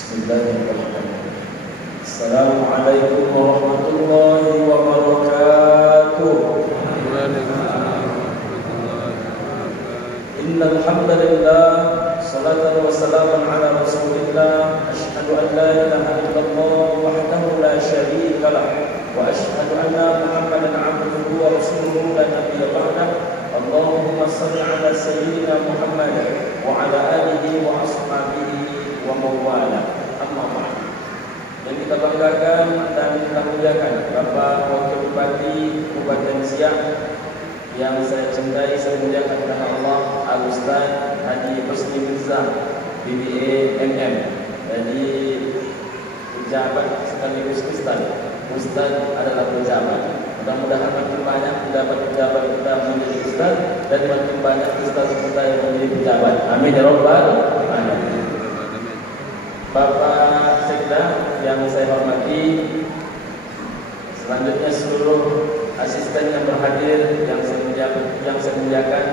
Bismillahirrahmanirrahim. Assalamualaikum warahmatullahi wabarakatuh. Innal hamdalillah, salatan wa salaman ala Rasulillah. Asyhadu an la ilaha illallah wahdahu la syarika lah, wa asyhadu anna Muhammadan 'abduhu wa rasuluhu la nabiyya ba'dahu. Allahumma shalli ala sayyidina Muhammad wa ala alihi wa ashabihi wa mawala. Amma ba'd. Yang kita banggakan dan kita muliakan Bapak Wakil Bupati Kabupaten Siak yang saya cintai, saya muliakan karena Allah, Al-Ustaz Haji Husni Mirza BBA MM. Jadi pejabat sekaligus Ustaz. Ustaz adalah pejabat. Mudah-mudahan makin banyak pejabat-pejabat kita menjadi Ustaz dan makin banyak Ustaz kita yang menjadi pejabat. Amin ya rabbal alamin. Bapak Sekda yang saya hormati, selanjutnya seluruh asisten yang berhadir yang saya muliakan,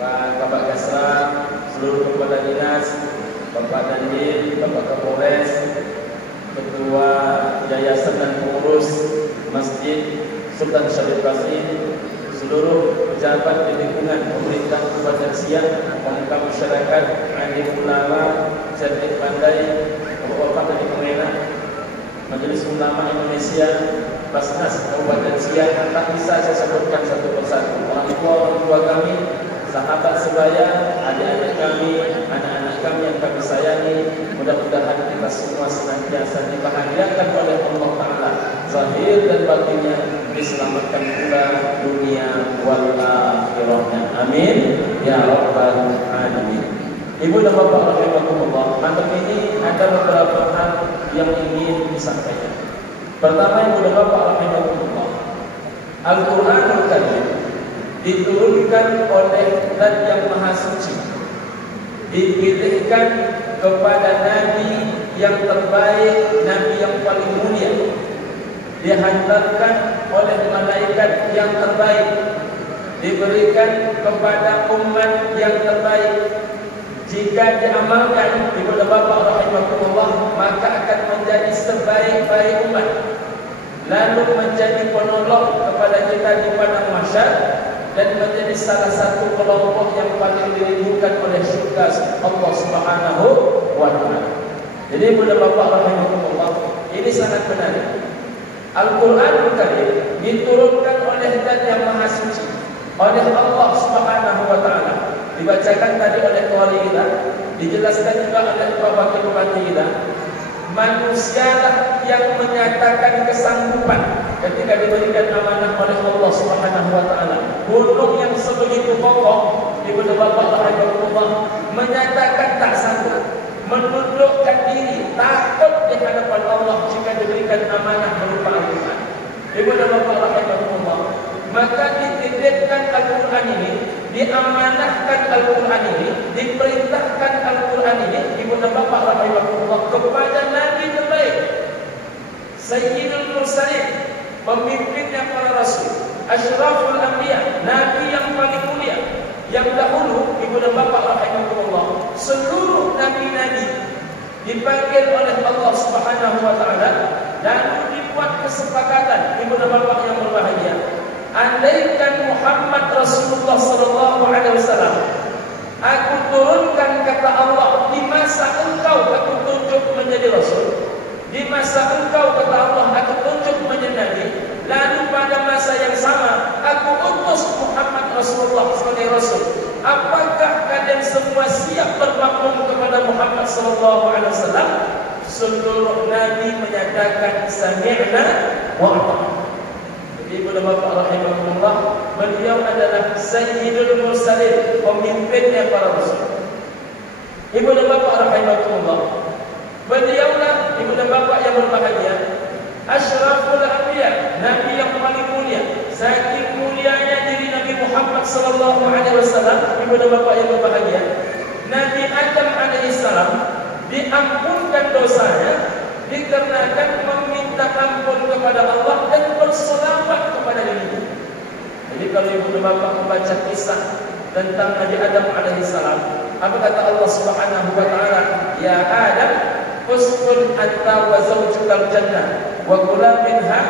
Pak Kabak Gasra, seluruh kepala dinas, Bapak Dandim, Bapak Kapolres, Ketua Yayasan dan Pengurus Masjid Sultan Syarif Qasim, seluruh pejabat di lingkungan pemerintah Kabupaten Siak, pemuka masyarakat, alim ulama, cerdik pandai, Bapak dari Kemenak, Majelis Ulama Indonesia, Basnas Kabupaten Siak. Tak bisa saya sebutkan satu persatu. Orang tua kami, sahabat sebaya, adik-adik kami, anak-anak kami yang kami sayangi, mudah-mudahan kita semua senantiasa dibahagiakan oleh Allah Ta'ala, zahir dan batinnya, diselamatkan pula dunia wal akhirahnya. Amin ya rabbal alamin. Ibu dan bapak rahimakumullah, malam ini ada beberapa hal yang ingin disampaikan. Pertama, ibu dan bapak rahimakumullah, Al-Qur'anul Karim diturunkan oleh Zat yang Maha Suci, dipilihkan kepada Nabi yang terbaik, Nabi yang paling mulia, dihantarkan oleh malaikat yang terbaik, diberikan kepada umat yang terbaik. Jika diamalkan, ibu dan bapak rahimakumullah, maka akan menjadi sebaik-baik umat, lalu menjadi penolong kepada kita di padang mahsyar, dan menjadi salah satu kelompok yang paling dirindukan oleh syurga Allah Subhanahu wa ta'ala. Jadi ibu dan bapak rahimakumullah, ini sangat menarik. Al-Qur'anul Karim diturunkan oleh Zat yang Maha Suci, oleh Allah Subhanahu wa ta'ala. Dibacakan tadi oleh qari kita, dijelaskan juga oleh Pak Wakil Bupati kita. Manusialah yang menyatakan kesanggupan ketika diberikan amanah oleh Allah Subhanahu wa ta'ala. Gunung yang sebegitu kokoh, ibu dan bapak rahimahullah, menyatakan tak sanggup, menundukkan diri, takut di hadapan Allah jika diberikan amanah berupa Al-Quran. Ibu dan bapak rahimahullah, maka dititipkan Al-Quran ini, diamanahkan Al-Quran ini, diperintahkan Al-Quran ini, ibu dan bapak rahimahullah, kepada Nabi terbaik, Sayyidul Mursalin, pemimpinnya para Rasul, Ashraful Anbiya, Nabi yang paling mulia. Yang dahulu, ibu dan bapak rahimahullah, seluruh Nabi-Nabi dipanggil oleh Allah Subhanahu wa ta'ala, dan dibuat kesepakatan, ibu dan bapak yang berbahagia. Andaikan Muhammad Rasulullah sallallahu alaihi wasallam, aku turunkan kata Allah, di masa engkau aku tunjuk menjadi Rasul, di masa engkau kata Allah aku tunjuk menjadi Nabi, lalu pada masa yang sama aku utus Muhammad Rasulullah sebagai Rasul. Apakah kalian semua siap bermakmum kepada Muhammad sallallahu alaihi wasallam? Seluruh Nabi menyatakan sami'na wa ata'na. Ibu dan bapak rahimahullah, beliau adalah Sayyidul Mursalin, pemimpinnya para Rasul. Ibu dan bapak rahimahullah, beliaulah ibu dan bapak yang berbahagia, Ashraful Anbiya, Nabi yang paling mulia. Saking mulianya diri Nabi Muhammad sallallahu alaihi wasallam, ibu dan bapak yang berbahagia, Nabi Adam alaihissalam diampunkan dosanya dikarenakan meminta ampun kepada Allah dan berselawat kepada dirinya. Jadi kalau ibu dan bapak membaca kisah tentang Nabi Adam alaihissalam, apa kata Allah Subhanahu wa ta'ala? Ya Adam, uskun anta wa zawjukal jannah wa kula minha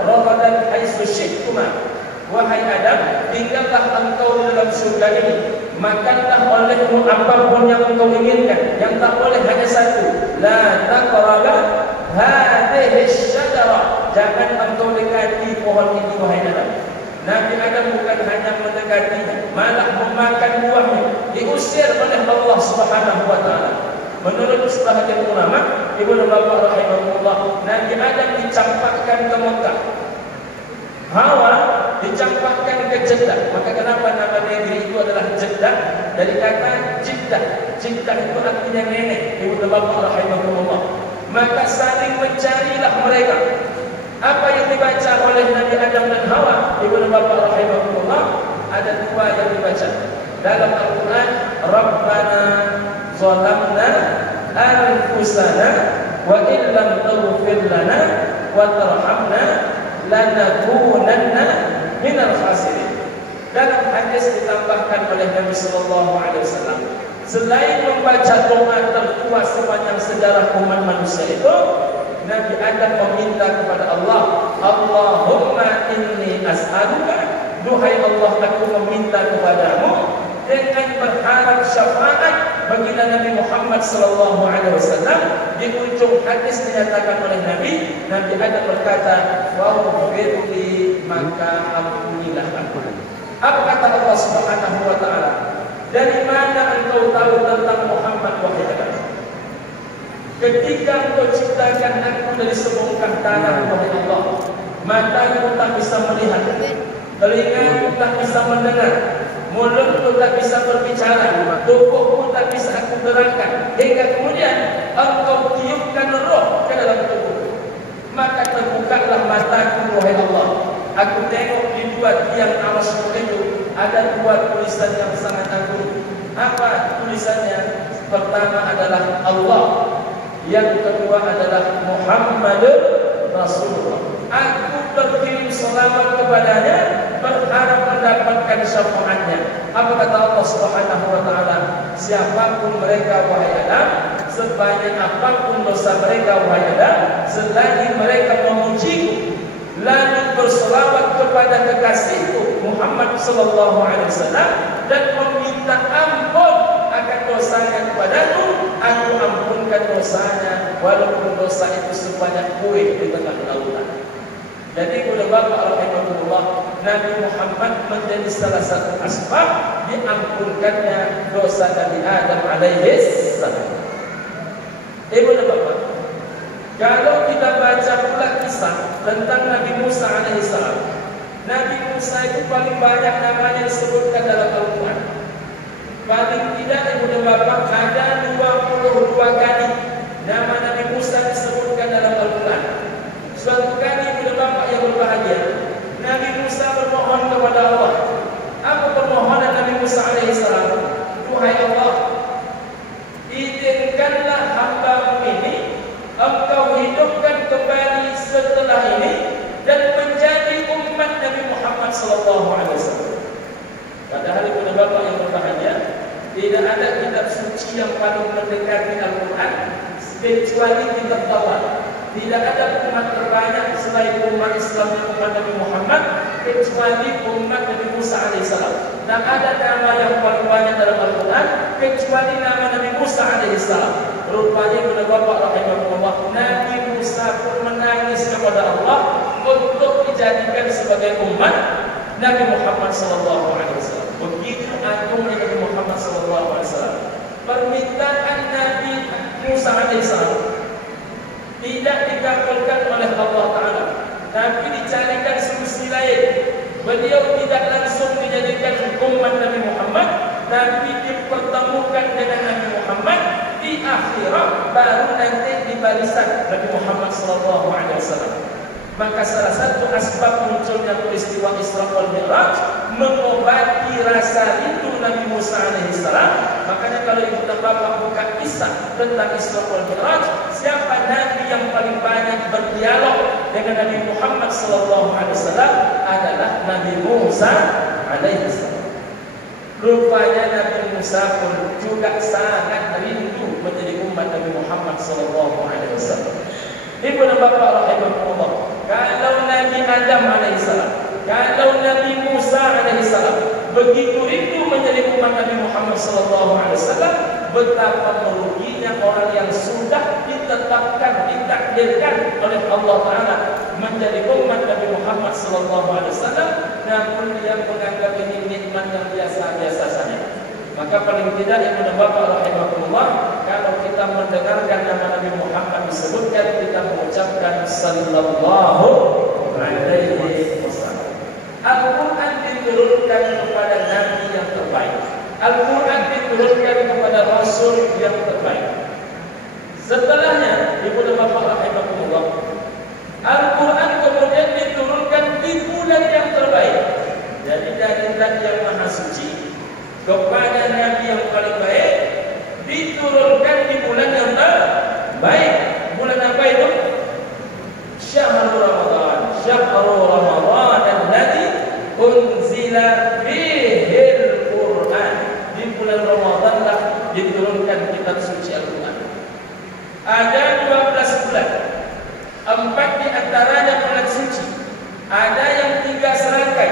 ragadan haitsu syi'tuma. Wahai Adam, tinggallah engkau di dalam surga ini, makanlah olehmu apapun yang engkau inginkan. Yang tak boleh hanya satu, la taqraba hadhihi syajarah, jangan engkau dekati pohon ini wahai Adam. Nabi Adam bukan hanya mendekatinya, malah memakan buahnya, diusir oleh Allah Subhanahu wa taala. Menurut sebahagian ulama, Ibnu Bapak rahimahullah, Nabi Adam dicampakkan ke Mekah, Hawa dicampakkan ke Jeddah. Maka kenapa nama negeri itu adalah Jeddah? Dari kata Jeddah. Jeddah itu artinya nenek. Ibnu Bapak rahimahullah. Maka saling mencarilah mereka. Apa yang dibaca oleh Nabi Adam dan Hawa, Ibnu Bapak rahimahullah, ada dua yang dibaca dalam Al-Quran. Rabbana zalamna anfusana wa illam taghfir lana wa tarhamna lanakunanna minal khasirin. Dalam hadis ditambahkan oleh Nabi sallallahu alaihi wasallam, selain membaca doa tertua sepanjang sejarah umat manusia itu, Nabi Adam meminta kepada Allah, Allahumma inni as'aluka, duhai Allah, aku meminta kepadamu dengan berharap syafaat bagi Nabi Muhammad sallallahu alaihi wasallam. Di ujung hadis dinyatakan oleh Nabi Adam berkata, "Waghfirli, maka ampunilah aku." Apa kata Allah Subhanahu wa taala? Dari mana engkau tahu tentang Muhammad wahai Adam? Ketika engkau ciptakan aku dari sebongkah tanah wahai Allah, mataku tak bisa melihat, telingaku tak bisa mendengar, mulutku tak bisa berbicara, tubuhku tak bisa aku gerakkan, hingga kemudian engkau tiupkan roh ke dalam tubuhku. Maka terbukalah mataku wahai Allah. Aku tengok di dua tiang arasmu itu ada dua tulisan yang sangat agung. Apa tulisannya? Pertama adalah Allah, yang kedua adalah Muhammadur Rasulullah. Aku berkirim selawat kepadanya, berharap mendapatkan syafaatnya. Apa kata Allah Subhanahu wa taala? Siapapun mereka wahai Adam, sebanyak apapun dosa mereka wahai Adam, selagi mereka memujiku lalu berselawat kepada kekasihku Muhammad sallallahu alaihi wasallam dan meminta ampun akan dosanya kepadaku, aku ampunkan dosanya walaupun dosa itu sebanyak kuih di tengah lautan. Jadi kepada Bapak rahimahullah, Nabi Muhammad menjadi salah satu asbab diampunkannya dosa Nabi Adam alaihi salam. Ibu dan Bapak, kalau kita baca pula kisah tentang Nabi Musa alaihi salam, Nabi Musa itu paling banyak namanya disebutkan dalam Al-Quran. Paling tidak Ibu dan Bapak ada 22 kali nama Nabi Musa disebutkan dalam Al-Quran. Suatu kali Ibu dan Bapak yang berbahagia, Nabi Musa bermohon kepada Allah. Apa permohonan Nabi Musa alaihi salam? Duhai Allah, izinkanlah hamba-Mu ini Engkau hidupkan kembali setelah ini dan menjadi umat Nabi Muhammad sallallahu alaihi wasallam. Padahal Ibu dan Bapak yang berbahagia, tidak ada kitab suci yang paling mendekati Al-Quran kecuali kitab Taurat. Tidak ada umat terbanyak selain umat Islam umat Nabi Muhammad kecuali umat Nabi Musa alaihissalam. Tak ada nama yang paling banyak dalam Al-Quran kecuali nama Nabi Musa alaihissalam. Rupanya kepada Bapak rahimahullah, Nabi Musa pun menangis kepada Allah untuk dijadikan sebagai umat Nabi Muhammad sallallahu alaihi wasallam. Begitu agungnya Nabi Muhammad sallallahu alaihi wasallam. Permintaan Nabi Musa alaihissalam tidak dikabulkan oleh Allah Ta'ala, tapi dicarikan solusi lain. Beliau tidak langsung dijadikan umat Nabi Muhammad, tapi dipertemukan dengan Nabi Muhammad di akhirat, baru nanti di barisan Nabi Muhammad sallallahu alaihi wasallam. Maka salah satu asbab munculnya peristiwa Isra wal Mi'raj mengobati rasa rindu Nabi Musa alaihissalam. Makanya kalau ibu dan bapak buka kisah tentang Isra wal Mi'raj, siapa Nabi yang paling banyak berdialog dengan Nabi Muhammad sallallahu alaihi wasallam adalah Nabi Musa alaihissalam. Rupanya Nabi Musa pun juga sangat rindu menjadi umat Nabi Muhammad SAW. Ibu dan bapa rahimahullah, kalau Nabi Adam alaihissalam, kalau Nabi Musa alaihissalam begitu rindu menjadi umat Nabi Muhammad SAW, betapa meruginya orang yang sudah ditetapkan, ditakdirkan oleh Allah Taala menjadi umat Nabi Muhammad SAW, namun dia menganggap ini nikmat yang biasa-biasa saja. Maka paling tidak ibu dan bapa rahimahullah, kalau kita mendengarkan nama Nabi Muhammad disebutkan, kita mengucapkan sallallahu alaihi wasallam. Al-Quran diturunkan kepada Nabi yang terbaik. Al-Quran diturunkan kepada Rasul yang terbaik. Setelahnya, ibu dan bapa rahimahullah, Al-Quran kemudian diturunkan di bulan yang terbaik. Jadi dari zat yang maha suci kepada Nabi yang paling baik, diturunkan di bulan yang terbaik. Bulan apa itu? Syahrul Ramadan. Syahrul Ramadan alladzi unzila fihil Quran. Di bulan Ramadan lah diturunkan kitab suci Al-Quran. Ada 12 bulan. 4 di antaranya bulan suci. Ada yang 3 serangkai,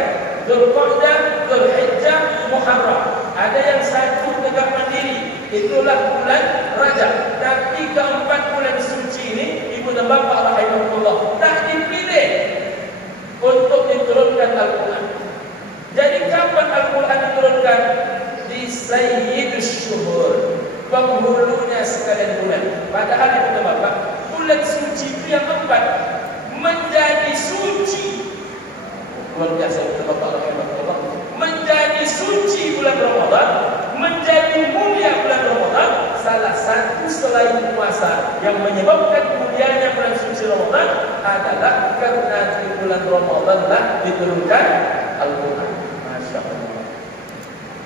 Dzulqa'dah, Dzulhijjah, Muharram. Ada yang 1 tegak mandiri, itulah bulan Rajab. Tapi keempat bulan suci ini, ibu dan bapa rahimahullah, tak dipilih untuk diturunkan Al-Quran. Jadi kapan Al-Quran diturunkan? Di Sayyidus Syuhur, penghulunya sekalian bulan. Padahal ibu dan bapa, bulan suci itu yang 4 menjadi suci. Luar biasa ibu dan bapa rahimahullah. Menjadi suci bulan Ramadan, menjadi mulia bulan Ramadan. Salah satu selain puasa yang menyebabkan mulianya bulan suci Ramadan adalah karena di bulan Ramadan lah diturunkan Al-Quran. Masya Allah.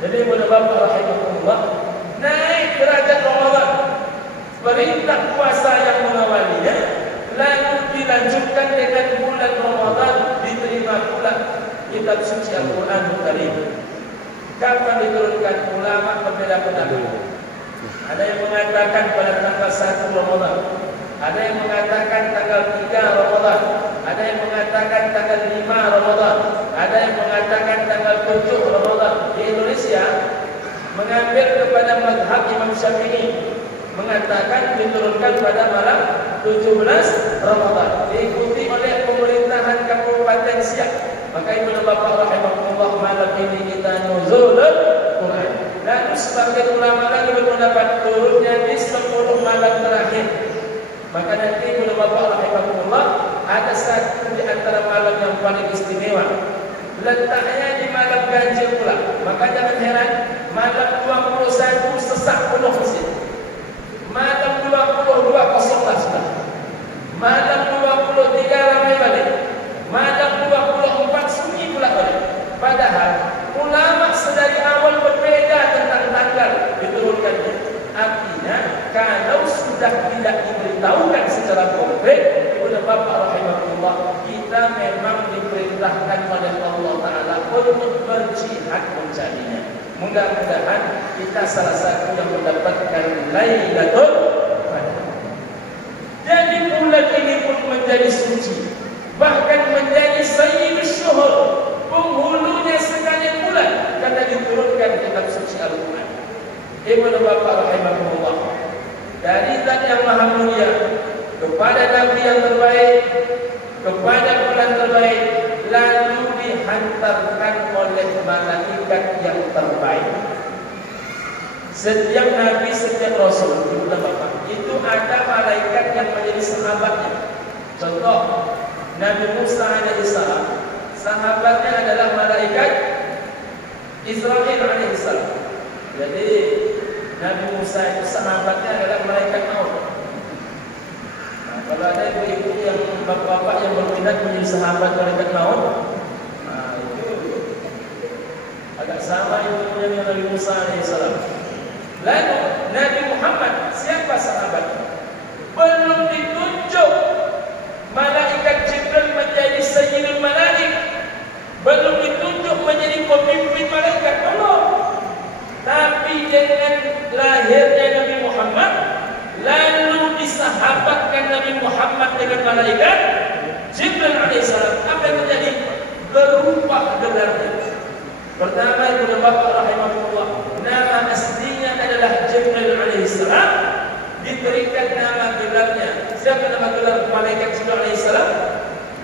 Jadi ibu dan bapa rahimahullah, naik derajat Ramadan, perintah puasa yang mengawalinya, lalu dilanjutkan dengan bulan Ramadan, diterima pula kitab suci Al-Quran Karim. Kapan diturunkan? Ulama berbeda pendapat. Ada yang mengatakan pada tanggal 1 Ramadan, ada yang mengatakan tanggal 3 Ramadan, ada yang mengatakan tanggal 5 Ramadan, ada yang mengatakan tanggal 7 Ramadan. Di Indonesia mengambil kepada mazhab Imam Syafi'i, mengatakan diturunkan pada malam 17 Ramadan, diikuti oleh pemerintahan Kabupaten Siak. Maka ibu dan bapa rahimahullah, malam ini kita nuzulul Quran. Lalu sebagian ulama lagi berpendapat turunnya di 10 malam terakhir. Maka nanti ibu dan bapa rahimahullah, ada satu di antara malam yang paling istimewa, letaknya di malam ganjil pula. Maka jangan heran, malam 21 sesak penuh masjid. Malam 22 kosonglah sudah. Malam 23 ramai balik. Malam 24 sunyi pula balik. Padahal ulama sedari awal berbeda tentang tanggal diturunkannya. Artinya kalau sudah tidak diberitahukan secara konkret, ibu dan bapa rahimahullah, kita memang diperintahkan oleh Allah Taala untuk berjihad mencarinya. Mudah-mudahan kita salah satu yang mendapatkan Lailatul Qadar. Jadi bulan ini pun menjadi suci, bahkan menjadi Sayyidus Syuhur, penghulunya sekalian bulan, karena diturunkan kitab suci Al-Quran. Ibu dan bapa rahimahullah, dari zat yang maha mulia kepada Nabi yang terbaik, kepada bulan terbaik, lalu dihantarkan oleh malaikat yang terbaik. Setiap Nabi, setiap Rasul, ibu dan bapa, itu ada malaikat yang menjadi sahabatnya. Contoh, Nabi Musa alaihissalam, sahabatnya adalah malaikat Israil alaihissalam. Jadi Nabi Musa itu sahabatnya adalah malaikat maut. Nah, kalau ada ibu-ibu yang bapak-bapak yang berminat menjadi sahabat malaikat maut, nah itu agak sama ibunya dengan Nabi Musa alaihissalam. Lalu Nabi Muhammad, siapa sahabatnya? Belum ditunjuk malaikat Jibril menjadi Sayyidul Malaik, belum ditunjuk menjadi pemimpin malaikat, belum. dengan lahirnya Nabi Muhammad, lalu disahabatkan Nabi Muhammad dengan malaikat Jibril alaihissalam, apa yang terjadi? Berubah gelarnya. Pertama, Ibnu Bapak rahimahullah, nama aslinya adalah Jibril alaihissalam, diberikan nama gelarnya. Siapa nama gelar malaikat Jibril alaihissalam?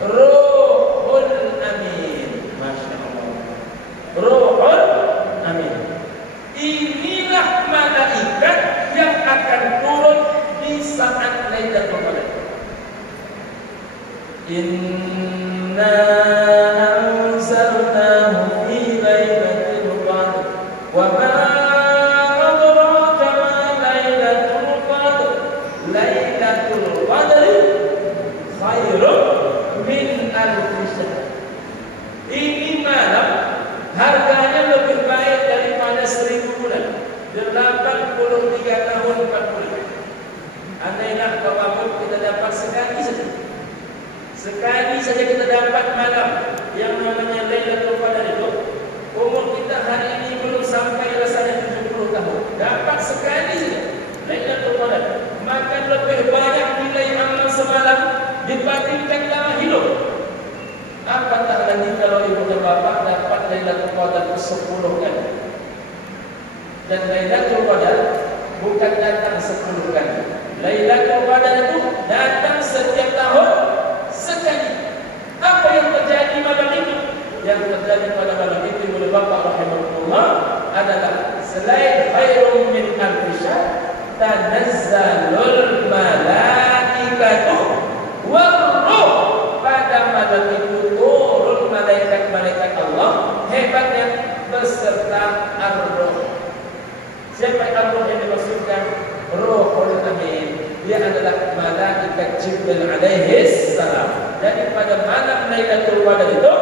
Ruhul Amin. Masya Allah. Ruhul Amin. Inilah malaikat yang akan turun di saat Lailatul Qadar. Inna anzalnahu fi lailatul qadr wa ma adraka ma lailatul qadr. Lailatul Qadr khairun min alfi syahr. Ini malam harganya lebih baik daripada 1000 bulan. 83 tahun 4 bulan. Andailah kawabut kita dapat sekali saja. Sekali saja kita dapat malam yang namanya Lailatul Qadar itu, umur kita hari ini belum sampai rasanya 70 tahun. Dapat sekali saja Lailatul Qadar, maka lebih banyak nilai amal semalam dibandingkan lama hidup. Apatah lagi kalau ibu dan bapak dapat Lailatul Qadar 10 kali. Dan Lailatul Qadar bukan datang 10 kali. Lailatul Qadar itu datang setiap tahun sekali. Apa yang terjadi malam itu? Yang terjadi pada malam itu oleh Bapak rahimahullah adalah selain khairun min alfi syahr, tanazzalul malaikatu war-ruh. Pada malam itu turun malaikat-malaikat Allah, hebatnya beserta ar-ruh. Siapa ar-ruh yang dimaksudkan? Ruhul Amin. Dia adalah malaikat Jibril alaihi salam. Jadi pada malam Lailatul Qadar itu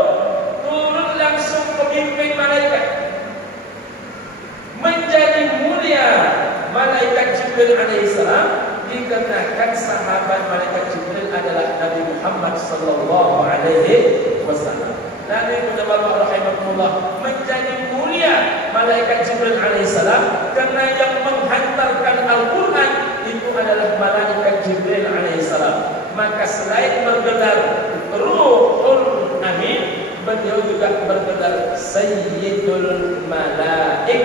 turun langsung pemimpin malaikat. Menjadi mulia malaikat Jibril alaihi salam dikarenakan sahabat malaikat Jibril adalah Nabi Muhammad sallallahu alaihi wasallam. Nabi Muhammad rahimahullah menjadi mulia malaikat Jibril alaihissalam karena yang menghantarkan Al-Quran itu adalah malaikat Jibril alaihissalam. Maka selain bergelar Ruhul Amin, beliau juga bergelar Sayyidul Malaik,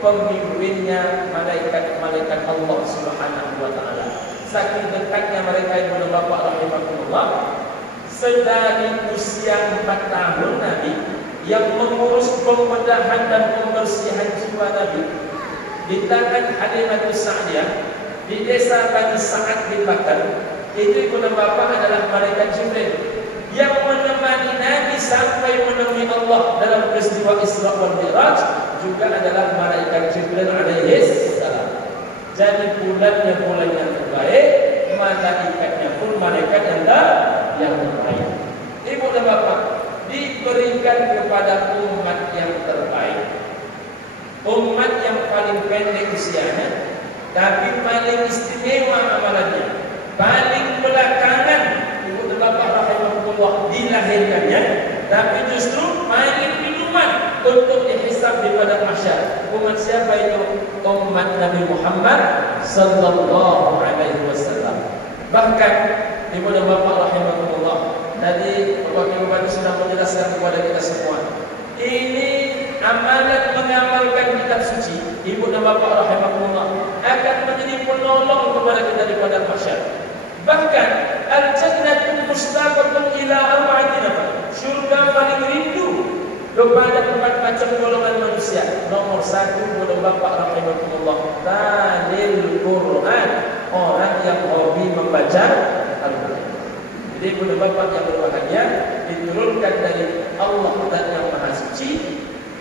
pemimpinnya malaikat-malaikat Allah Subhanahu wa taala. Saking dekatnya mereka Ibnu Bapak rahimahullah, sedari usia 4 tahun Nabi yang mengurus pembedahan dan pembersihan jiwa Nabi di tangan Halimatus Sa'diyah di desa Bani Sa'ad bin Bakar. Itu Ibnu Bapak adalah malaikat Jibril yang menemani Nabi sampai menemui Allah dalam peristiwa Isra wal Mi'raj, juga adalah malaikat Jibril alaihi salam. Jadi bulannya bulan yang terbaik, malaikatnya pun malaikat yang terbaik. Ibu dan bapak, diberikan kepada umat yang terbaik, umat yang paling pendek usianya, tapi paling istimewa amalannya, paling belakangan ibu dan bapak rahimahullah dilahirkannya, tapi justru paling duluan untuk dihisab di padang mahsyar. Umat siapa itu? Umat Nabi Muhammad sallallahu alaihi wasallam. Bahkan ibu dan bapak rahimahullah, tadi Wakil Bupati sudah menjelaskan kepada kita semua, ini amalan mengamalkan kitab suci, ibu dan bapak rahimahullah, akan menjadi penolong kepada kita di padang mahsyar. Bahkan al-jannatul mustaqatun ila arba'atin, syurga paling rindu kepada 4 macam golongan manusia. Nomor 1, ibu dan bapak rahimahullah, talil Quran, orang yang hobi membaca Al-Quran. Jadi ibu dan bapak yang berbahagia, diturunkan dari Allah dan yang Maha Suci,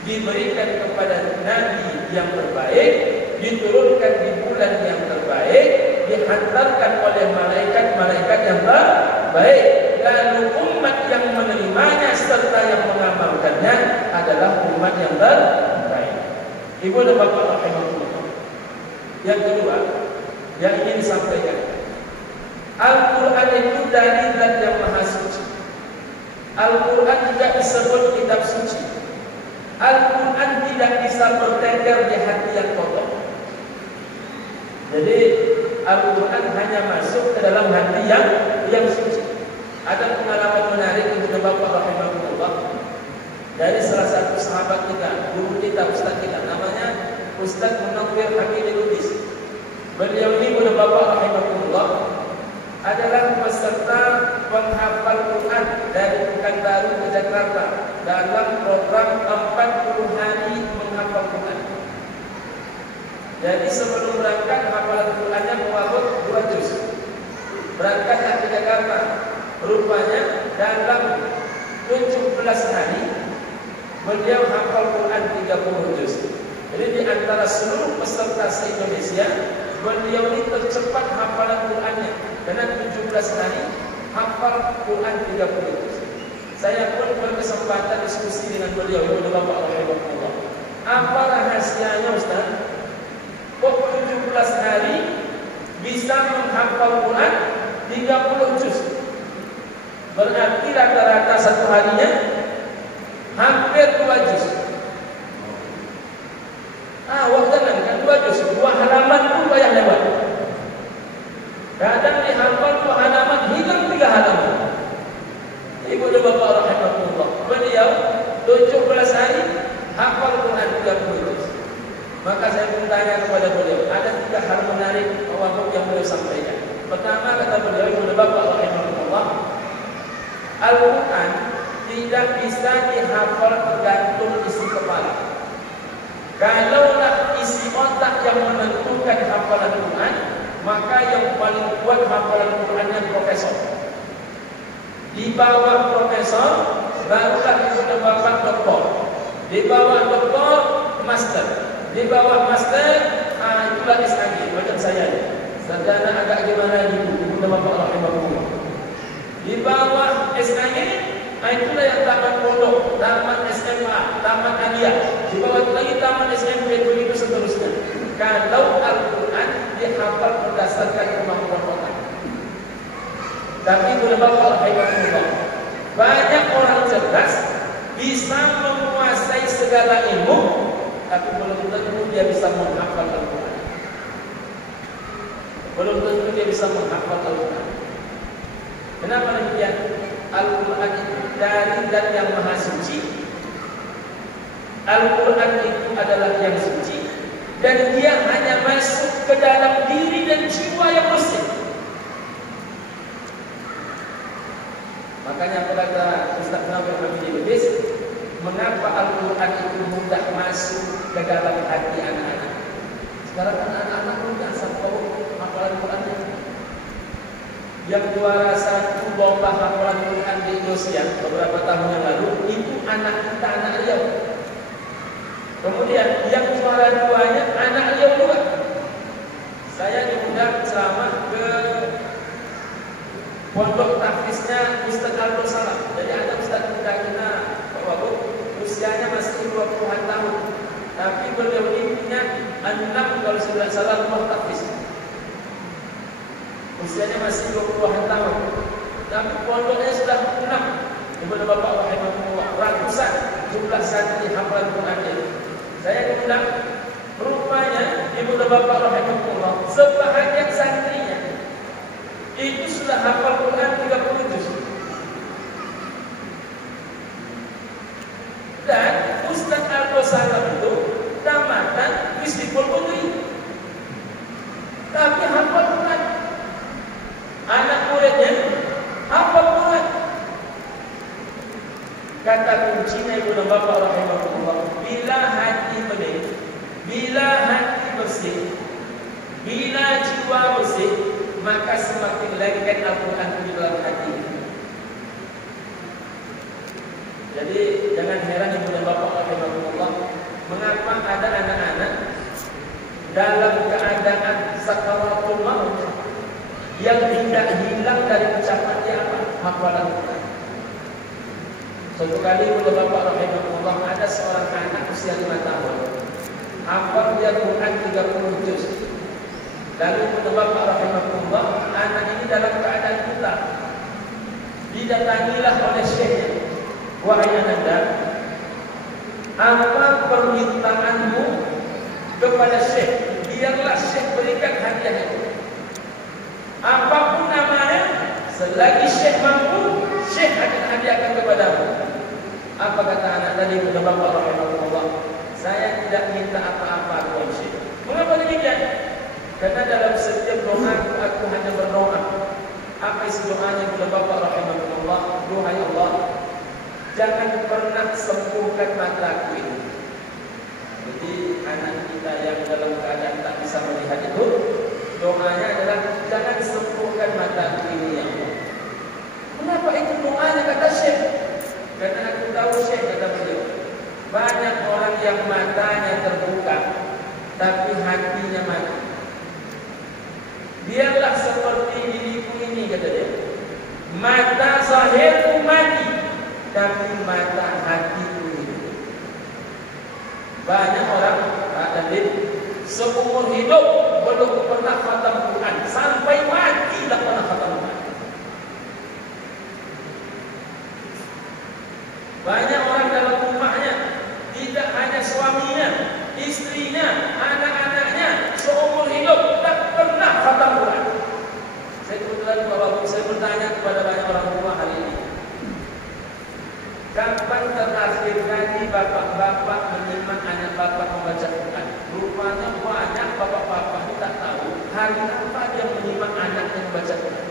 diberikan kepada Nabi yang terbaik, diturunkan di bulan yang terbaik, dihantarkan oleh malaikat-malaikat yang terbaik. Lalu umat yang menerimanya serta yang mengamalkannya adalah umat yang terbaik. Ibu dan bapak rahimahullah. Yang kedua yang ingin disampaikan, Al-Quran itu dari zat yang Maha Suci. Al-Quran juga disebut kitab suci. Al-Quran tidak bisa bertengger di hati yang kotor. Jadi Al-Quran hanya masuk ke dalam hati yang suci. Ada pengalaman menarik Ibnu Bapak rahimahullah dari salah satu sahabat kita, guru kita, ustaz kita, namanya Ustaz Munawwir Hakim Lubis. Beliau ini Ibnu Bapak rahimahullah adalah peserta penghafal Quran dari Pekanbaru ke Jakarta dalam program 40 hari menghafal Quran. Jadi sebelum berangkat hafalan Qurannya mewabut 2 juz. Berangkat ke Jakarta, rupanya dalam 17 hari beliau hafal Quran 30 juz. Jadi di antara seluruh peserta se-Indonesia, beliau ini tercepat hafalan Qurannya. Karena 17 hari hafal Quran 30 juz. Saya pun berkesempatan diskusi dengan beliau, Ibnu Bapak rahimahullah. Apa rahasianya Ustaz? Kok 17 hari bisa menghafal Quran 30 juz? Berarti rata-rata satu harinya hampir 2 juz. Jangan kan 2 juz, 2 halaman pun banyak lewat. Kadang dihafal 2 halaman, hilang 3 halaman. Ibnu Bapak rahimahullah, beliau 17 hari hafal Quran 30 juz. Maka saya pun tanya kepada beliau, ada 3 hal menarik yang beliau sampaikan. Pertama, kata beliau, Ibnu Bapak rahimahullah, Al-Quran tidak bisa dihafal tergantung isi kepala. Kalaulah isi otak yang menentukan hafalan Quran, maka yang paling kuat hafalan Qurannya profesor. Di bawah profesor, barulah Ibnu Bapak doktor. Di bawah doktor, master. Di bawah master, itulah SAG macam saya. Sarjana agak gimana gitu, Ibnu Bapak rahimahullah. Di bawah SAG, itulah yang tamat pondok, tamat SMA, tamat aliyah. Di bawah itu lagi tamat SMP, begitu seterusnya. Kalau Al-Quran dihafal berdasarkan kemampuan otak. Tapi Ibnu Bapak rahimahullah, banyak orang cerdas bisa menguasai segala ilmu, tapi belum tentu dia bisa menghafal Al-Quran. Belum tentu dia bisa menghafal Al-Quran. Kenapa demikian? Al-Quran itu dari Dan Yang Maha Suci. Al-Quran itu adalah yang suci, dan dia hanya masuk ke dalam diri dan jiwa yang bersih. Makanya kata Ustaz Nawir Hamidi Lubis, mengapa Al-Quran itu mudah masuk ke dalam hati anak-anak? Sekarang anak-anak mudah sampai hafalan Qurannya. Yang juara 1 lomba hafalan Quran di Indonesia beberapa tahun yang lalu itu anak kita, anak Riau. Kemudian yang juara 2-nya anak Riau juga. Saya diundang ceramah ke pondok tahfiznya Ustaz Abdul Salam. Jadi ada Ustaz muda kita, Pak Wabuk, usianya masih 20-an tahun. Tapi beliau ini punya 6 kalau tidak salah rumah tahfiz. Usianya masih 20-an tahun. Tapi pondoknya sudah 6. Ibnu Bapak rahimahullah, ratusan jumlah santri hafalan Qurannya. Saya diundang, rupanya Ibnu Bapak rahimahullah, sebahagian santrinya itu sudah hafal Quran 30 juz. Dan Ustaz Abdul Salam itu tamatan Wisdiful Putri, tapi hafal Quran. Anak muridnya hafal Quran. Kata kuncinya Ibnu Bapak rahimahullah, bila hati bening, bila hati bersih, bila jiwa bersih, maka semakin lengket Al-Quran di dalam hati. Jadi jangan heran Ibnu Bapak rahimahullah, mengapa ada anak-anak dalam keadaan sakaratul maut yang tidak hilang dari ucapannya apa? Hafalan Quran. Suatu kali Ibnu Bapak rahimahullah, ada seorang anak usia 5 tahun, hafal dia Quran 30 juz. Lalu Ibnu Bapak rahimahullah, anak ini dalam keadaan buta. Didatangilah oleh syekhnya, wahai ananda, apa permintaanmu kepada syekh? Biarlah syekh berikan hadiah itu. Apapun namanya, selagi Syekh mampu, Syekh akan hadiahkan kepadamu. Apa kata anak tadi kepada bapak rahimahullah? Saya tidak minta apa-apa Tuan Syekh. Mengapa demikian? Karena dalam setiap doa aku hanya berdoa. Apa isi doanya kepada bapak rahimahullah? Duhai Allah, jangan pernah sembuhkan mataku ini. Jadi anak kita yang dalam keadaan tak bisa melihat itu, doanya adalah jangan sembuhkan mataku ini ya Allah. Kenapa itu doanya kata Syekh? Karena aku tahu Syekh kata beliau, banyak orang yang matanya terbuka tapi hatinya mati. Biarlah seperti diriku ini kata dia. Mata zahirku mati tapi mata hatiku hidup. Banyak orang tadi seumur hidup belum pernah khatam Quran, sampai mati tak pernah khatam Quran. Banyak orang dalam rumahnya, tidak hanya suaminya, istrinya, anak-anaknya, seumur hidup tak pernah khatam Quran. Saya kebetulan saya bertanya kepada banyak orang rumah hari ini, kapan terakhir kali bapak-bapak menyimak anak bapak membaca Quran? Rupanya banyak bapak-bapak itu tak tahu hari apa dia menyimak anaknya membaca Quran.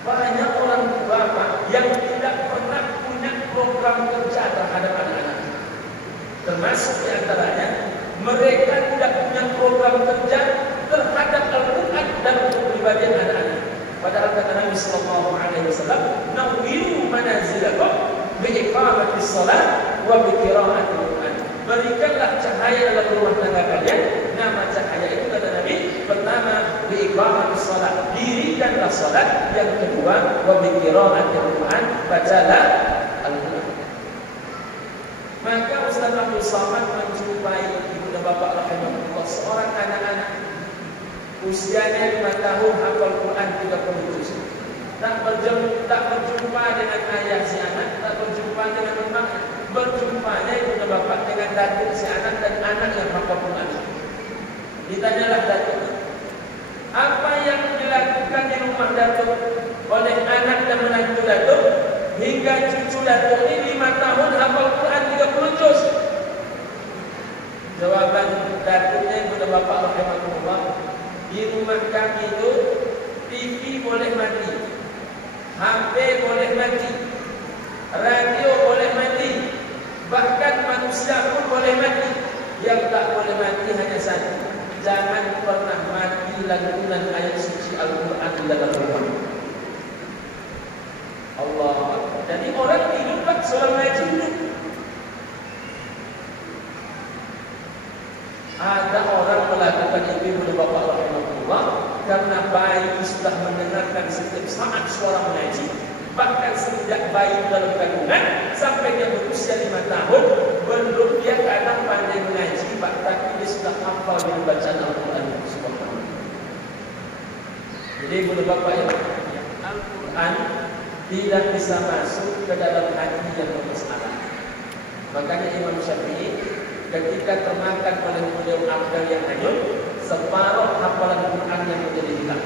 Banyak orang bapak yang tidak pernah punya program kerja terhadap anak-anak. Termasuk di antaranya mereka tidak punya program kerja terhadap Al-Quran dan kepribadian anak-anak. Padahal kata Nabi sallallahu alaihi wasallam, "Nawwiru manazilakum biiqamatis shalah wa biqira'atil Quran." Berikanlah cahaya dalam rumah tangga kalian. Nama cahaya itu kata Nabi, pertama biiqamatis shalah, dirikanlah salat. Yang kedua wa biqira'atil Quran, bacalah Al-Quran. Maka Ustaz Abdul Somad menjumpai ibu dan bapak rahimahullah seorang anak-anak usianya 5 tahun hafal Quran 30 juz. Tak berjumpa dengan ayah si anak, tak berjumpa dengan emaknya, berjumpanya ibu dan bapak dengan datuk si anak dan anak yang hafal Quran. Ditanyalah datuk, apa yang dilakukan di rumah datuk oleh anak dan menantu datuk hingga cucu datuk ini 5 tahun hafal Quran 30 juz? Jawaban datuknya ibu dan bapak rahimahullah, di rumah kami itu TV boleh mati, HP boleh mati, radio boleh mati, bahkan manusia pun boleh mati. Yang tak boleh mati hanya satu, jangan pernah mati lantunan ayat suci Al-Quran di dalam rumah. Allah. Jadi orang hidup tak seorang majnun. Ada orang melakukan itu kepada bapak rahimahullah karena bayi sudah mendengarkan setiap saat suara mengaji, bahkan sejak bayi dalam kandungan sampai dia berusia 5 tahun belum dia kadang pandai mengaji, tapi dia sudah hafal dengan bacaan Al-Quran. Subhanallah. Jadi kepada bapak yang Al-Quran tidak bisa masuk ke dalam hati yang bermasalah. Makanya Imam Syafi'i ketika termakan oleh beliau akal yang hanyut, separuh hafalan Quran yang menjadi hilang.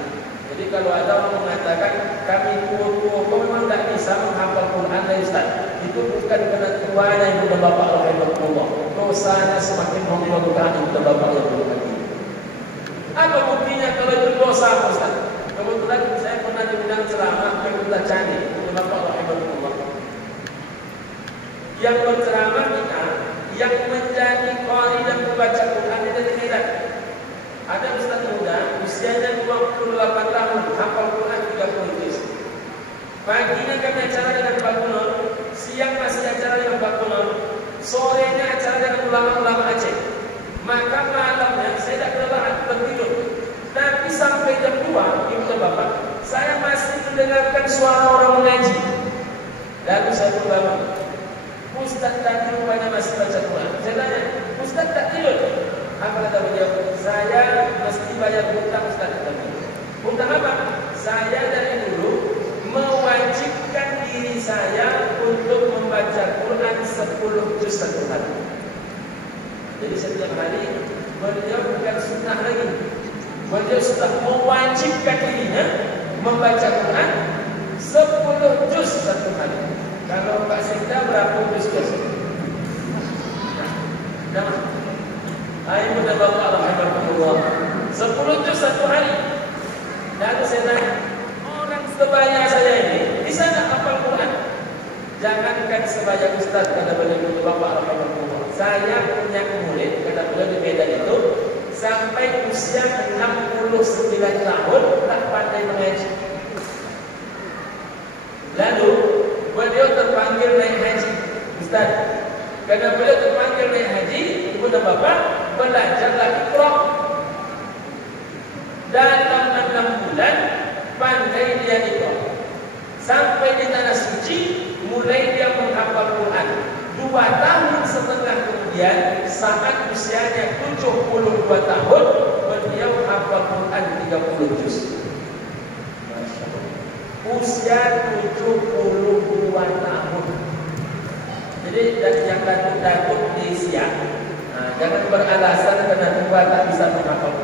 Jadi kalau ada orang mengatakan kami tua-tua kau memang tak bisa menghafal Quran dari Ustaz, itu bukan karena tuanya ibu dan bapak rahimahullah. Dosanya semakin memberatkan ibu dan bapak yang berhati. Apa buktinya kalau itu dosa Ustaz? Kebetulan saya pernah diundang ceramah ke Kota Candi, ibu dan bapak rahimahullah. Yang berceramah kita yang menjadi qari dan membaca Quran itu tidak. Ada ustaz muda usianya 28 tahun hafal Quran 30 juz. Paginya kami acara dengan Pak Gunur, siang masih acara dengan Pak Gunur, sorenya acara dengan ulama-ulama Aceh. Maka malamnya saya tidak kelelahan tertidur. Tapi sampai jam 2 ibu dan bapak, saya masih mendengarkan suara orang mengaji. Lalu saya berbangun, Ustaz tadi rupanya masih baca Quran. Saya tanya, Ustaz tak tidur? Apa kata beliau? Saya mesti bayar hutang Ustaz tadi. Hutang apa? Saya dari dulu mewajibkan diri saya untuk membaca Quran 10 juz satu hari. Jadi setiap hari beliau bukan sunnah lagi, beliau sudah mewajibkan dirinya membaca Quran 10 juz satu hari. Kalau Pak Sekda berapa juz biasa? Nah, ayo mudah bapak rahimahullah 10 juz satu hari. Lalu saya tanya, orang sebaya saya ini bisa tak hafal Quran? Jangankan sebaya ustaz, kata beliau bapak rahimahullah. Saya punya murid, kata beliau di Medan itu, sampai usia 69 tahun tak pandai mengaji. Lalu beliau terpanggil naik haji. Ustaz, karena beliau terpanggil naik haji, ibu dan bapak belajarlah Iqra. Dalam 6 bulan pandai dia Iqra. Sampai di tanah suci mulai dia menghafal Quran. 2 tahun setengah kemudian, saat usianya 72 tahun, beliau hafal Quran 30 juz. Usia 72 tahun. Jadi yang datuk-datuk di siang, jangan beralasan karena tua tak bisa menghafal.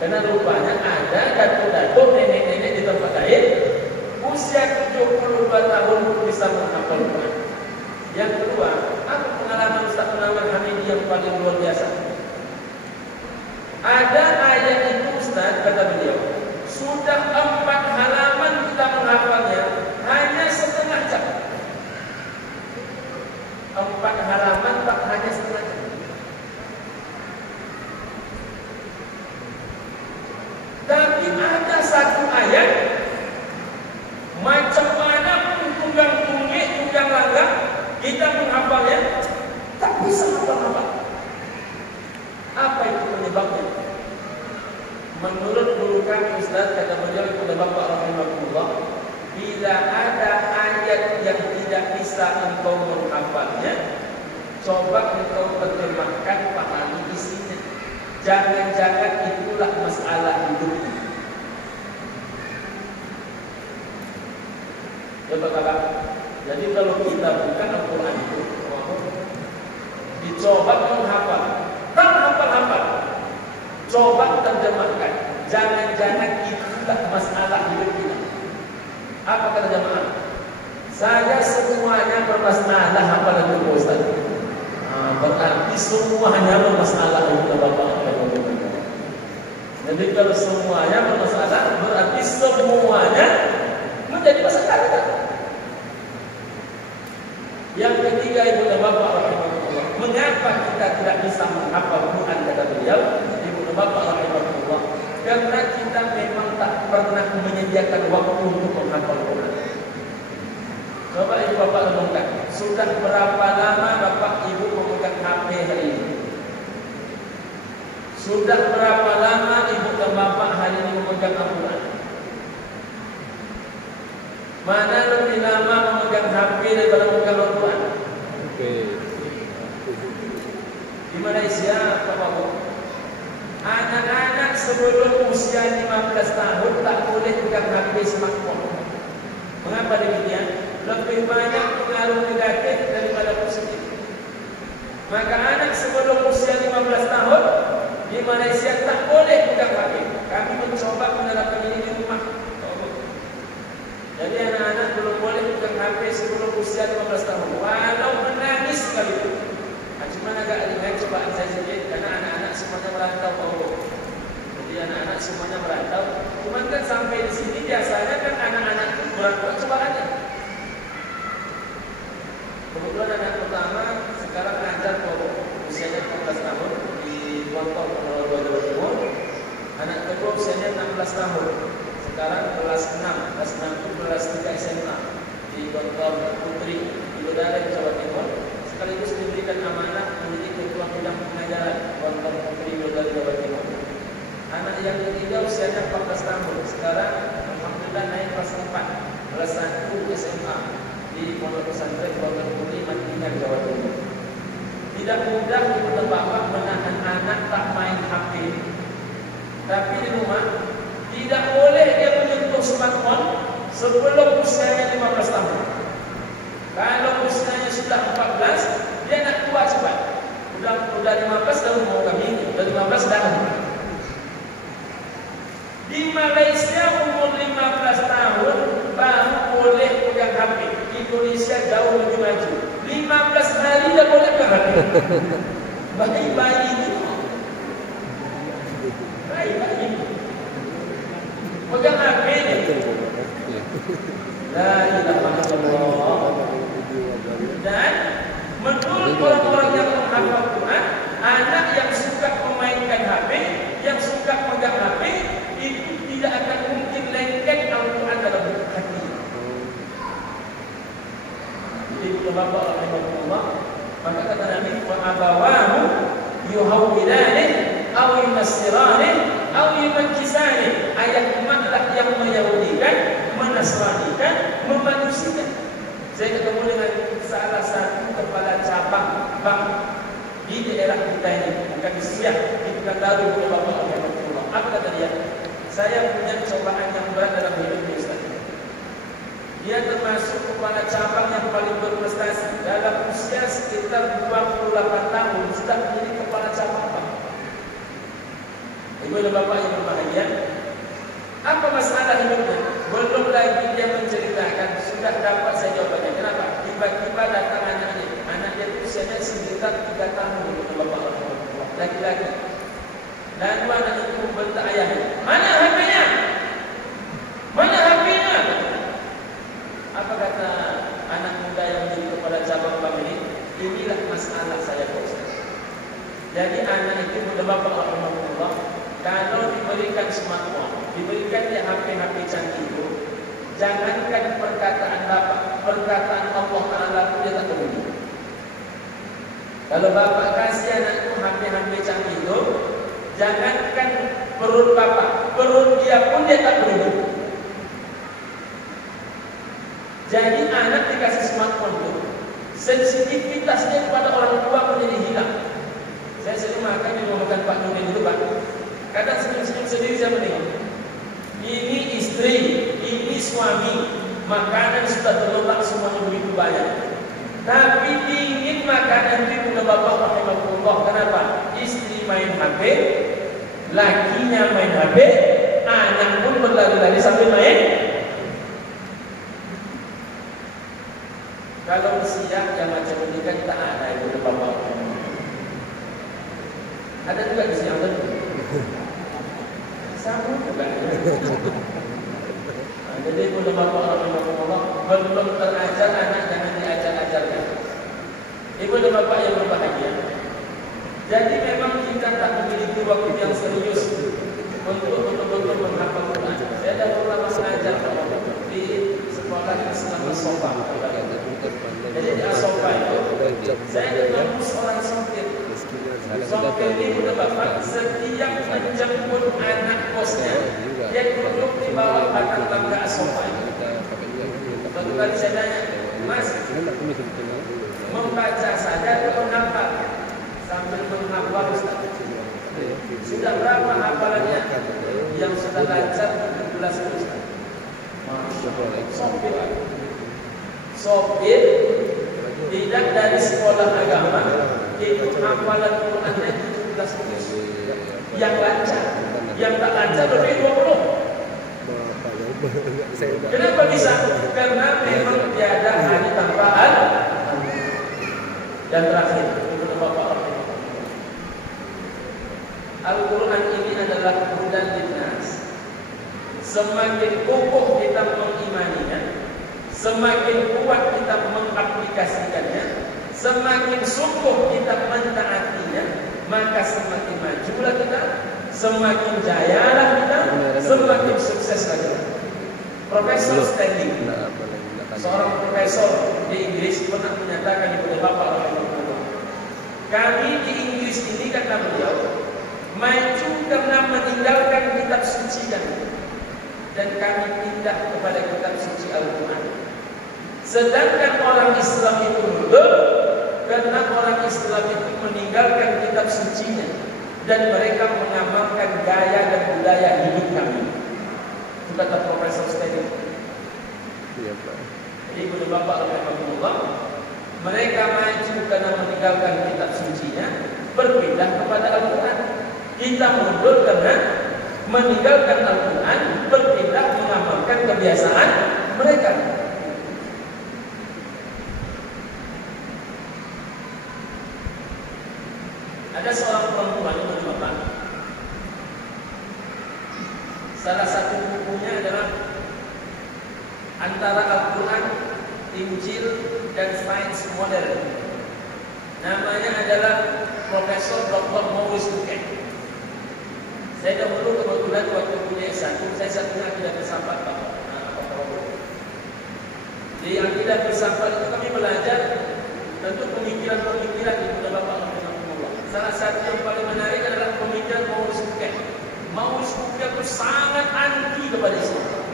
Karena rupanya ada datuk-datuk nenek-nenek di tempat lain usia 72 tahun bisa menghafal Quran. Yang kedua, apa pengalaman Ustaz Munawwar Hamidi yang paling luar biasa? Ada ayat itu Ustaz, kata beliau, sudah 4 halaman kita menghafalnya hanya setengah jam. 4 halaman tak hanya setengah jam. Tapi ada satu ayat, macam mana pun tunggang tunggik, tunggang langgang, kita menghafalnya tak bisa hafal-hafal. Apa itu penyebabnya? Menurut guru kami Ustaz, kata beliau kepada Bapak rahimahullah, bila ada ayat yang tidak bisa engkau menghafalnya, coba engkau terjemahkan, pahami isinya. Jangan-jangan itulah masalah hidupmu. Coba kakak. Jadi kalau kita bukan Al-Quran itu, dicoba menghafal, tak hafal-hafal, coba terjemahkan. Jangan-jangan itulah masalah hidup kita. Apa kata jemaah? Saya semuanya bermasalah hafalan itu Ustaz. Berarti semuanya bermasalah itu Bapak. Jadi kalau semuanya bermasalah, berarti semuanya menjadi masalah. Yang ketiga, ibu dan bapak rahimahullah, mengapa kita tidak bisa menghafal Quran, kata beliau, ibu dan bapak rahimahullah, karena kita memang tak pernah menyediakan waktu untuk menghafal Quran. Coba ibu bapak renungkan, sudah berapa lama bapak ibu memegang HP hari ini? Sudah berapa lama ibu dan bapak hari ini memegang Al-Quran? Mana lebih lama memegang HP daripada memegang Al-Quran? Di Malaysia, Bapak Bu, anak-anak sebelum usia 15 tahun tak boleh pegang HP smartphone. Mengapa demikian? Lebih banyak pengaruh negatif daripada positif. Maka anak sebelum usia 15 tahun di Malaysia tak boleh pegang HP. Kami mencoba menerapkan ini di rumah. Jadi anak-anak belum boleh pegang HP sebelum usia 15 tahun. Walau menangis sekalipun. Cuma agak ringan cobaan saya sedikit karena anak-anak semuanya merantau. Jadi anak-anak semuanya merantau. Cuma kan sampai di sini biasanya kan anak-anak merantau cobaannya. Kebetulan anak pertama sekarang ngajar usianya 14 tahun di Gontor Pengelola Jawa Timur. Anak kedua usianya 16 tahun. Sekarang kelas 6, kelas 6 itu kelas 3 SMA di Gontor Putri di Bedaren Jawa Timur. Sekaligus diberikan amanah menjadi ketua bidang pengajaran Gontor Putri Bedaren Jawa Timur. Anak yang ketiga usianya 14 tahun. Sekarang alhamdulillah naik kelas 4, kelas 1 SMA di Pondok Pesantren Gontor Putri Madinah Jawa Timur. Tidak mudah untuk bapak menahan anak tak main HP. Tapi di rumah tidak boleh dia menyentuh smartphone sebelum usianya 15 tahun. Kalau usianya sudah 14, dia nak buat coba. udah 15 tahun mau kami, udah 15 tahun. Di Malaysia umur 15 tahun baru boleh pegang HP. Indonesia jauh lebih maju. 15 hari dah boleh pegang HP. Bayi-bayi itu. Bayi-bayi. Pegang HP ni. La ilaha illallah. Dan menurut orang-orang yang menghafal Quran, anak yang suka memainkan HP, yang suka pegang HP, itu tidak akan mungkin lengket Al-Quran dalam hati. Jadi kalau Bapak rahimahullah, maka kata Nabi, wa abawahu yuhawwilani aw yunassirani aw yumajjisani. Ayat maklah yang meyahudikan, menasranikan, memajusikan. Saya ketemu dengan salah satu kepala cabang bank di daerah kita ini, bukan di Siak, di Pekanbaru, oleh Bapak rahimahullah. Apa kata dia? Saya punya cobaan yang berat dalam hidup ini, Ustaz. Dia termasuk kepala cabang yang paling berprestasi. Dalam usia sekitar 28 tahun sudah menjadi kepala cabang bank. Ibu dan bapak yang berbahagia, apa masalah hidupnya? Belum lagi dia menceritakan, sudah dapat saya jawabannya. Kenapa? Tiba-tiba datang anaknya. Anaknya itu usianya sekitar 3 tahun. Bapak laki-laki. Lalu anak itu membentak ayahnya. Mana HP-nya? Mana HP-nya? Apa kata anak muda yang menjadi kepala cabang bank ini? Inilah masalah saya, Pak Ustaz. Jadi anak itu muda Bapak rahimahullah, kalau diberikan smartphone, diberikan dia HP-HP canggih itu, jangankan perkataan Bapak, perkataan Allah Ta'ala pun dia tak peduli. Kalau Bapak kasih anak itu HP-HP canggih itu, jangankan perut Bapak, perut dia pun dia tak peduli. Jadi anak dikasih smartphone itu, sensitivitasnya kepada orang tua menjadi hilang. Saya sering makan di rumah makan Pak Nurdin itu, Pak. Kadang senyum-senyum sendiri saya menengok. Ini istri, ini suami, makanan sudah terletak semuanya begitu banyak. Tapi ingin makanan itu udah Bapak rahimahullah. Kenapa? Istri main HP, lakinya main HP, anak pun berlari-lari sambil main. Kalau siap yang macam ini kan tak ada itu Bapak. Ada juga di siang itu. Sama juga. Jadi kalau Bapak rahimahullah belum terajar anak jangan diajar-ajarkan. Ibu dan Bapak yang berbahagia. Jadi memang kita tak memiliki waktu yang serius untuk betul-betul menghafal Quran. Saya dah pernah mengajar di sekolah Islam As-Sofa. Jadi di As-Sofa itu saya ketemu seorang sopir. Sopir ini udah Bapak setiap menjemput anak kosnya, dia duduk di bawah batang bangga As-Sofa itu. Suatu kali saya tanya, Mas, membaca saja atau menghafal? Sambil menghafal Ustaz. Sudah berapa hafalannya? Yang sudah lancar 17 Ustaz. Sopir. Sopir tidak dari sekolah agama, itu hafalan Qurannya 17 juz. Yang lancar, yang tak lancar lebih 20. Kenapa bisa? Karena memang tiada hari tambahan. Dan terakhir, Al-Quran ini adalah hudan linnas. Semakin kokoh kita mengimaninya, semakin kuat kita mengaplikasikannya, semakin sungguh kita mentaatinya, maka semakin majulah kita, semakin jayalah kita, semakin sukseslah kita. Profesor Stanley, seorang profesor di Inggris, pernah menyatakan kepada Bapak rahimahullah, kami di Inggris ini kata beliau maju karena meninggalkan kitab suci kami, dan kami pindah kepada kitab suci Al-Quran. Sedangkan orang Islam itu mundur karena orang Islam itu meninggalkan kitab sucinya dan mereka mengamalkan gaya dan budaya hidup kami. Itu kata Profesor Stanley. Iya, Pak. Jadi Ibu Bapak rahimahullah, mereka maju karena meninggalkan kitab sucinya, Kita mundur karena meninggalkan Al-Quran, berpindah mengamalkan kebiasaan mereka. Ada seorang perempuan itu Bapak. Salah satu bukunya adalah antara Al-Quran, Injil, dan Sains Modern. Namanya adalah Profesor Dr. Maurice Bucaille. Saya dahulu kebetulan waktu punya S1, saya satunya akidah filsafat Bapak. Di akidah filsafat itu kami belajar tentu pemikiran-pemikiran itu adalah Bapak. Salah satu yang paling menarik adalah pemikiran Maurice Bucaille. Maurice Bucaille itu sangat anti kepada Islam.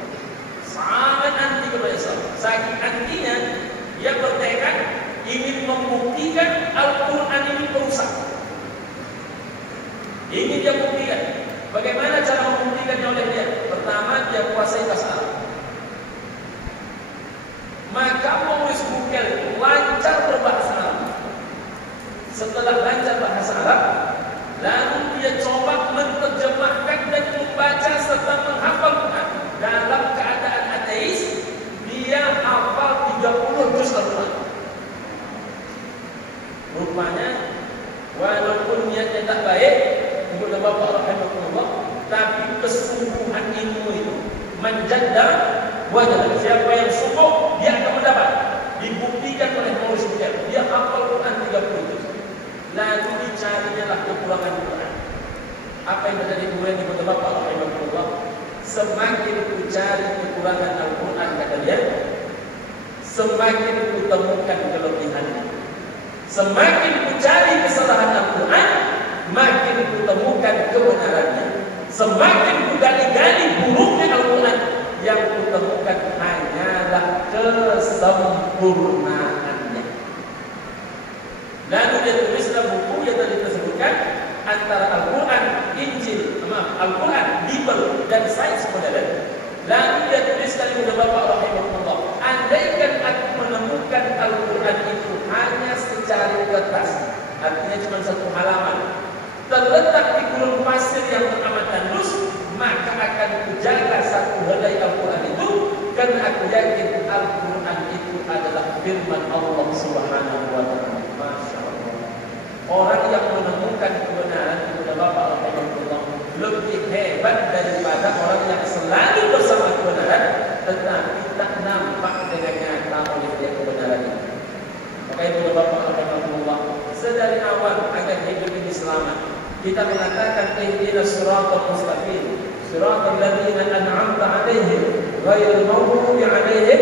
Sangat anti kepada Islam. Saking antinya, dia bertekad ingin membuktikan Al-Quran ini merusak. Ingin dia buktikan. Bagaimana cara membuktikannya oleh dia? Pertama, dia kuasai bahasa Arab. Maka Maurice Bucaille lancar berbahasa Arab. Setelah lancar bahasa Arab, lalu dia coba menerjemahkan dan membaca serta menghafal Quran. Dalam keadaan ateis, dia hafal 30 juz Al-Quran. Rupanya, walaupun niatnya tak baik, kepada Bapak rahimahullah, tapi kesungguhan ilmu itu menjadi wajah. Siapa yang sungguh, dia akan mendapat. Dibuktikan oleh Maurice Bucaille. Dia hafal Quran 30 juz. Lalu dicarinya lah kekurangan Quran. Apa yang terjadi kemudian kepada Bapak rahimahullah? Semakin ku cari kekurangan Al-Quran, kata dia, semakin ku temukan kelebihannya. Semakin ku cari kesalahan Al-Quran, makin ku temukan kebenarannya. Semakin ku gali-gali buruknya Al-Quran, yang ku temukan hanyalah kesempurnaannya. Lalu dia tulis dalam buku yang tadi disebutkan antara Al-Quran, Injil, Al-Quran, Bible, dan Sains Modern. Lalu dia tulis dari Bapak rahimahullah, andaikan aku menemukan Al-Quran itu hanya secari kertas, artinya cuma satu halaman, terletak di gurun pasir yang teramat tandus, maka akan kujaga satu helai Al-Quran itu, karena aku yakin Al-Quran itu adalah firman Allah Subhanahu wa Ta'ala. Masya Allah. Orang yang menemukan kebenaran kepada Bapak rahimahullah lebih hebat daripada orang yang selalu bersama kebenaran tetapi tak nampak dengan nyata oleh dia kebenaran itu. Maka itu Bapak rahimahullah, sedari awal agar hidup ini selamat, kita mengatakan ihdinas siratal mustaqim, siratal ladzina an'amta 'alaihim ghairil maghdubi 'alaihim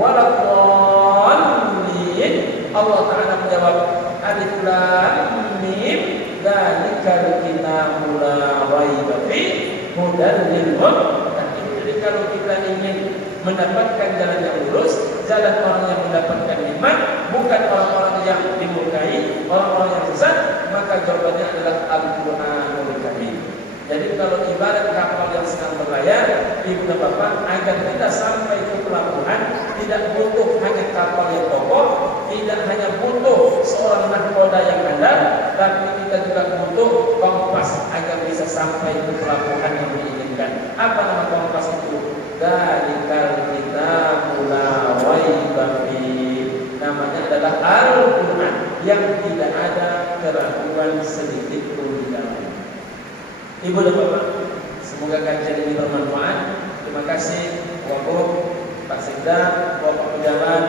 waladdallin. Allah Ta'ala menjawab, alif lam mim dzalikal kitabu la raiba fihi hudan lil muttaqin. Jadi kalau kita ingin mendapatkan jalan yang lurus, jalan orang yang mendapatkan nikmat, bukan orang-orang yang dimurkai, orang-orang yang sesat, maka jawabannya adalah Al-Qur'anul Karim. Jadi kalau ibarat kapal yang sedang berlayar, ibu dan bapak, agar kita sampai ke pelabuhan, tidak butuh hanya kapal yang kokoh, tidak hanya butuh seorang nahkoda yang andal, tapi kita juga butuh kompas agar bisa sampai ke pelabuhan yang diinginkan. Apa nama kompas itu? Dzalikal kitabu la raiba fihi. Namanya adalah Al-Quran yang tidak ada keraguan sedikit pun di dalamnya. Ibu dan Bapak, semoga kajian ini bermanfaat. Terima kasih Wabuk, Pak Sekda, Bapak Pejabat,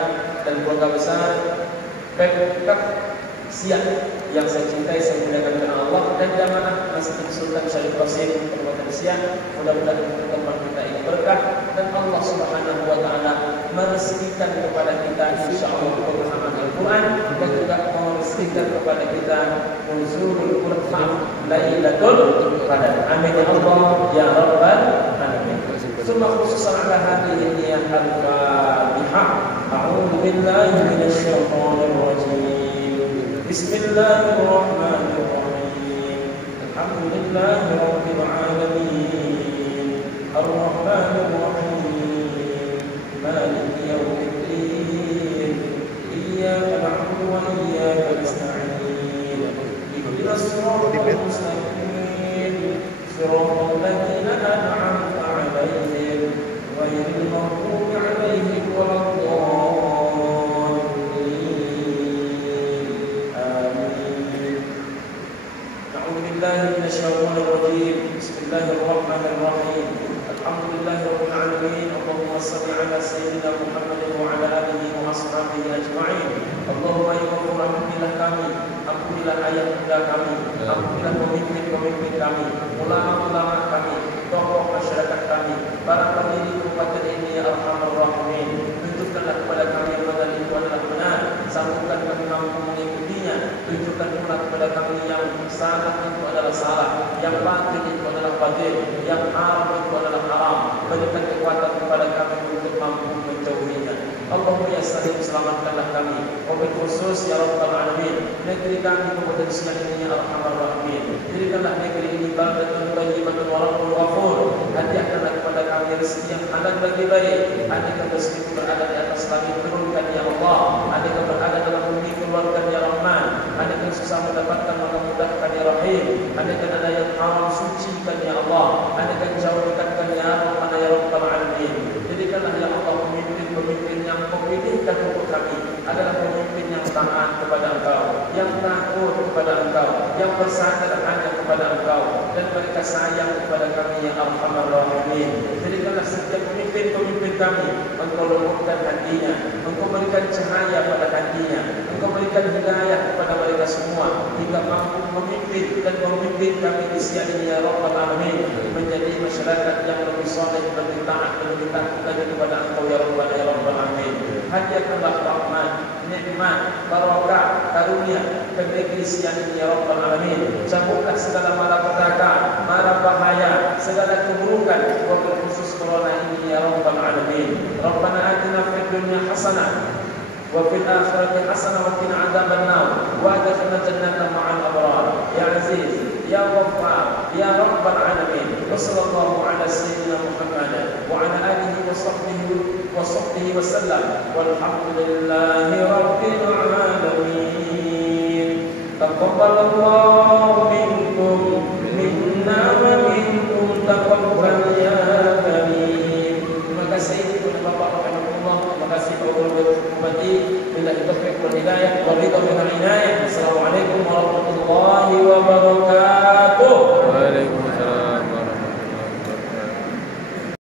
dan keluarga besar Pemkab Siak yang saya cintai, saya muliakan karena Allah, dan jamaah Masjid Sultan Syarif Qasim Kabupaten Siak. Mudah-mudahan pertemuan kita ini berkah dan Allah Subhanahu wa Ta'ala merezekikan kepada kita insyaallah pemahaman Al-Quran dan juga merezekikan kepada kita nuzulul Quran Lailatul Qadar. Amin ya Allah ya rabbal alamin. Summa khususan ala hadhihi niyah al-Fatihah. A'udzu billahi minasy syaithanir rajim. Bismillahirrahmanirrahim. Alhamdulillahi rabbil alamin. Ar-Rahmanir Rahim. Maliki yaumiddin. Iyyaka na'budu wa iyyaka nasta'in. Ihdinas siratal mustaqim. صراط الذين أنعمت عليهم غير المغضوب عليهم ولا الضالين آمين. أعوذ بالله من الشيطان الرجيم. بسم الله الرحمن الرحيم. الحمد لله رب العالمين. اللهم صل على سيدنا محمد وعلى آله وأصحابه أجمعين. اللهم ya Allah, ampunilah kami, ampunilah ayah bunda kami, ampunilah pemimpin-pemimpin kami, ulama-ulama kami, tokoh masyarakat kami, para pendiri kabupaten ini ya Arhamar Rahimin. Tunjukkanlah kepada kami yang benar itu adalah benar, sanggupkan kami mampu mengikutinya. Tunjukkan pula kepada kami yang salah itu adalah salah, yang batil itu adalah batil, yang haram itu adalah haram. Berikan kekuatan kepada kami untuk mampu menjauhinya. Allahumma ya Salim, selamatkanlah kami. Wabil khusus ya Rabbal Alamin, negeri kami Kabupaten Siang ini ya Arhamar Rahimin. Jadikanlah negeri ini baldatun thayyibatun wa rabbul ghafur. Hadiahkanlah kepada kami rezeki yang halal bagi baik. Andaikan rezeki itu berada di atas langit, turunkan ya Allah. Andaikan berada dalam bumi, keluarkan ya Rahman. Andaikan susah mendapatkan, maka mudahkan ya Rahim. Andaikan ada yang haram, sucikan ya Allah. Andaikan jauh, dekatkan ya Rahman ya Rabbal Alamin. Jadikanlah ya Allah pemimpin yang memilihkan untuk kami adalah pemimpin yang taat kepada Engkau, yang takut kepada Engkau, yang bersandar hanya kepada Engkau, dan mereka sayang kepada kami yang Arhamar Rahimin. Jadikanlah setiap pemimpin-pemimpin kami Engkau lembutkan hatinya, Engkau berikan cahaya pada hatinya, Engkau berikan hidayah kepada mereka semua hingga mampu memimpin dan memimpin kami di siang ini ya Rabbal Alamin, menjadi masyarakat yang lebih soleh, lebih taat, lebih takut lagi kepada Engkau ya Rabbal Alamin. Hadiahkanlah rahmat, nikmat, barakah, karunia ke negeri siang ini ya Rabbal Alamin. Cabutlah segala malapetaka, mara bahaya, segala keburukan, wabil khusus corona ini ya Rabbal Alamin. Rabbana atina fid dunya hasanah wa fil akhirati hasanah wa qina adzabannar wa adkhilna jannata ma'al abrar. Ya Aziz, ya Ghaffar, ya Rabbal Alamin. Wa sallallahu ala sayyidina Muhammad wa ala alihi wa sahbihi wa sallam. Walhamdulillahi rabbil alamin. Taqabbalallahu minkum minna wa minkum taqabbal ya karim. Terima kasih kepada Bapak Rahimahullah. Terima kasih kepada Bupati. Billahi taufiq wal hidayah wa ridha min al-inayah. Assalamualaikum warahmatullahi wabarakatuh.